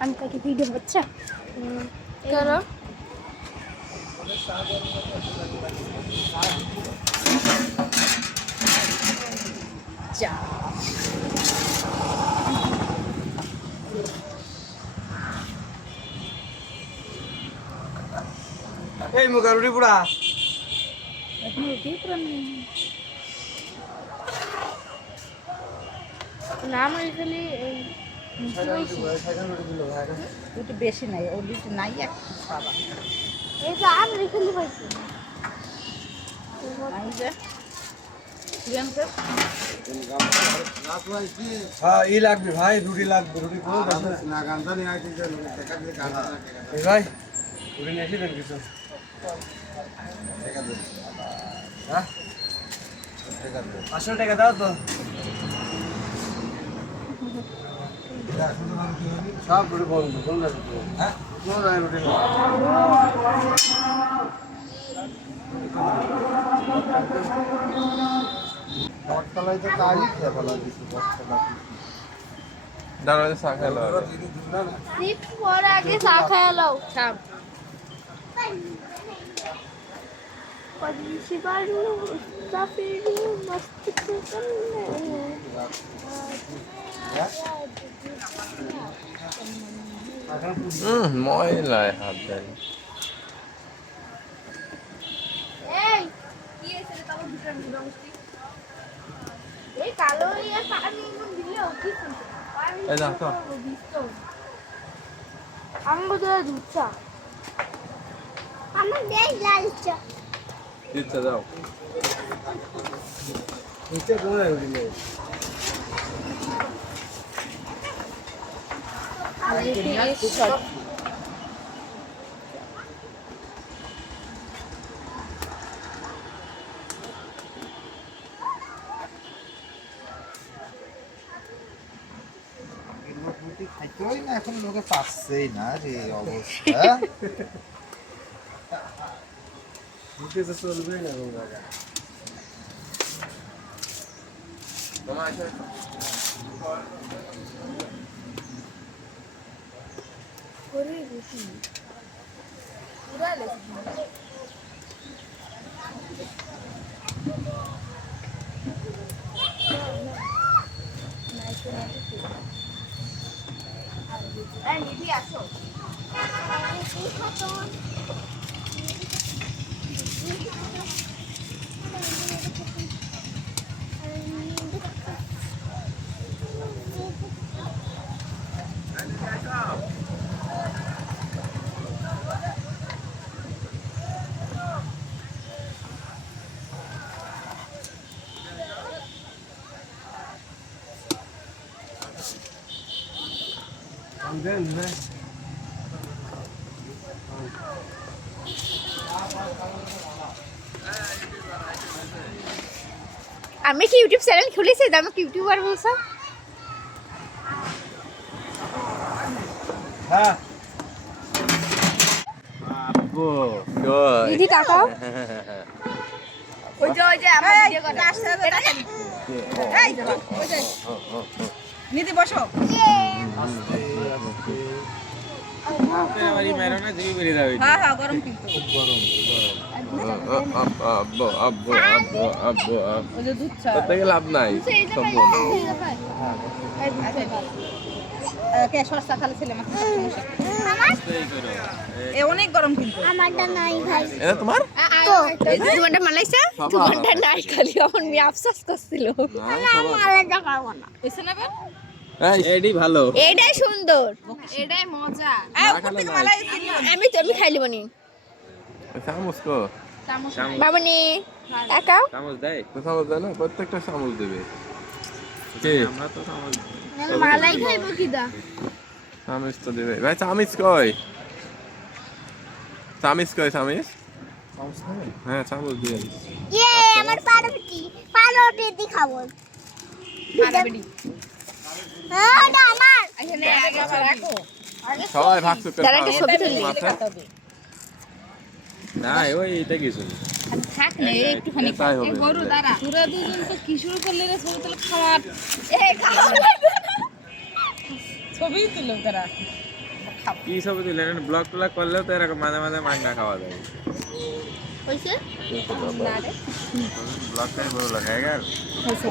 Uncle की video बच्चा करो जा এই মুখা রুটি পুরা এখন রুটি পুরা নেই नाम लिखली রুটি বেশি নাই ও রুটি নাই একটু খাবা এই নাম লিখলি হইছে নাই যে প্রিয়াঙ্কা হ্যাঁ ই লাগবে ভাই রুটি লাগবে রুটি কোন না গান্দা নিয়ে আইতে যে টাকা দিয়ে গান্দা এই ভাই রুটি নিয়ে এসে দেন কিছু টাকা দেন হ্যাঁ টাকা দেন 500 টাকা দাও তো সব রুটি বন্ধ বন্ধ হ্যাঁ কোন রুটি বটতলায় তো কাজই খেয়ে বলা দিছি বটতলা দাঁড়ালে চা খেলো সিট পর আগে চা খায় লও খাম पदीसी बारू सफेरू मस्त ময়লায় হাত দেয় এই কি এসে তাও দুটো দিলো মুস্তি এই কালো ইয়া পানি মন দিলো কি শুনতে পানি এই দেখো দিছো আমগো দে দুচ্ছা আমার দেই লাল চা দিচ্ছে দাও নিচে কোন রুটি নেই রুটি খাইতেই না এখন লোকে পাচ্ছেই না রে অবস্থা রুটি তো চলবে না কোন জায়গায় করে রুটি পুরা লেছি এই নিবি আসো দেন না আমি কি ইউটিউব চ্যানেল খুলেছি আমাকে ইউটিউবার বলছো হ্যাঁ আব্বু কই দিদি টাকা ওই যে আমার ভিডিও করে এই ওই যে নিদি বসো আমারই মেরো না জিবি বেরিয়ে যাবে হ্যাঁ হ্যাঁ গরম কিন্তু আব্বু আব্বু আব্বু আব্বু ওই যে দুধ চা তাতে লাভ নাই সম্পূর্ণ কে সস্তা খালি ছেলে মাত্র এ অনেক গরম কিন্তু আমারটা নাই ভাই এটা তোমার তোমারটা মালাইছে তোমারটা নাই খালি আমার মেয়ে আফসোস করছিল মালাইটা খাবো না এসে নেবে এইডি ভালো এটাই সুন্দর এটাই মজা আমি খাইলি বনি চামচ কো বাবনি একা চামচ দেয় তো চামচ দেয় না প্রত্যেকটা চামচ দেবে কে আমরা তো চামচ মালাই খাইবো কি দা চামচ তো দেবে ভাই চামচ কই চামচ কই চামচ হ্যাঁ চামচ দিয়ে ইয়ে আমার পাউরুটি দি খাবো মারাবেডি হ্যাঁ ওটা আমার এখানে আগে রাখো সবাই ভাগ করে দাঁড়া একটা ছবি তুলি না ওই এটা কিছু থাক না একটুখানি তাই হবে গরু দাঁড়া তোরা দুজন তো কি শুরু করলে রে ছবি তুলে খাওয়ার এ খাওয়া ছবি তুলো তারা খাবো। কি ছবি দিলেন? ব্লগ ট্লগ করলেও তো এরকম মাঝে মাঝে মাংনা খাওয়া যায়। হয়েছে? না রে। ব্লগ করে বড় লাগায় গেল। হয়েছে।